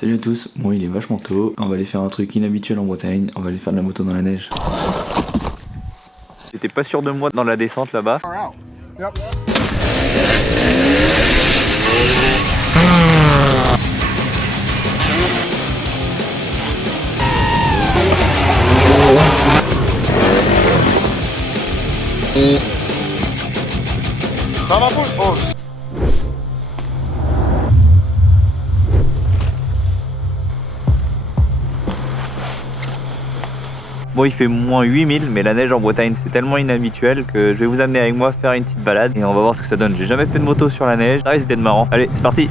Salut à tous, bon il est vachement tôt, on va aller faire un truc inhabituel en Bretagne, on va aller faire de la moto dans la neige. J'étais pas sûr de moi dans la descente là-bas. Ça va pour le pause. Bon il fait moins 8000 mais la neige en Bretagne c'est tellement inhabituel que je vais vous amener avec moi faire une petite balade et on va voir ce que ça donne. J'ai jamais fait de moto sur la neige, ça risque d'être marrant. Allez c'est parti.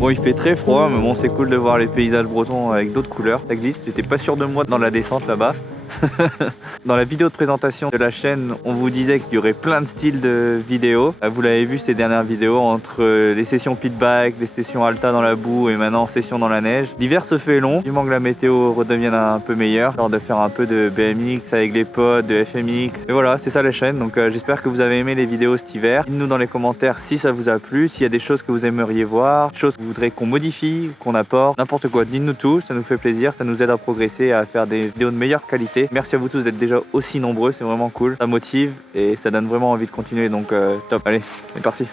Bon il fait très froid mais bon c'est cool de voir les paysages bretons avec d'autres couleurs, ça glisse. J'étais pas sûr de moi dans la descente là-bas. Dans la vidéo de présentation de la chaîne, on vous disait qu'il y aurait plein de styles de vidéos. Vous l'avez vu ces dernières vidéos, entre les sessions pit bike, les sessions alta dans la boue et maintenant sessions dans la neige. L'hiver se fait long, du moment que la météo redevienne un peu meilleure, genre de faire un peu de BMX avec les potes, de FMX. Et voilà, c'est ça la chaîne, donc j'espère que vous avez aimé les vidéos cet hiver. Dites-nous dans les commentaires si ça vous a plu, s'il y a des choses que vous aimeriez voir, des choses que vous voudrez qu'on modifie, qu'on apporte, n'importe quoi. Dites-nous tout, ça nous fait plaisir, ça nous aide à progresser, à faire des vidéos de meilleure qualité. Merci à vous tous d'être déjà aussi nombreux, c'est vraiment cool, ça motive et ça donne vraiment envie de continuer, donc top. Allez, c'est parti.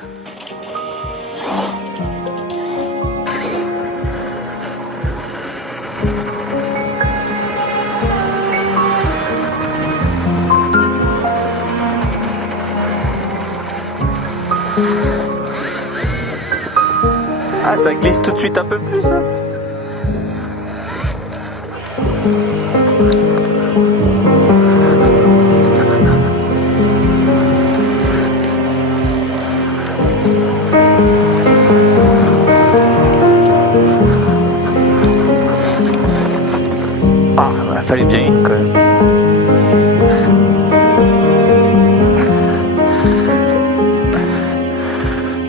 Ah, ça glisse tout de suite un peu plus hein. Ah, bah, fallait bien quand même.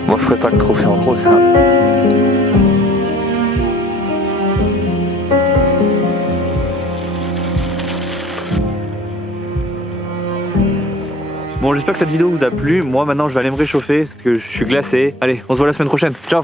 Bon, je ferai pas le trophée en gros ça. Bon, j'espère que cette vidéo vous a plu. Moi maintenant je vais aller me réchauffer parce que je suis glacé. Allez, on se voit la semaine prochaine. Ciao.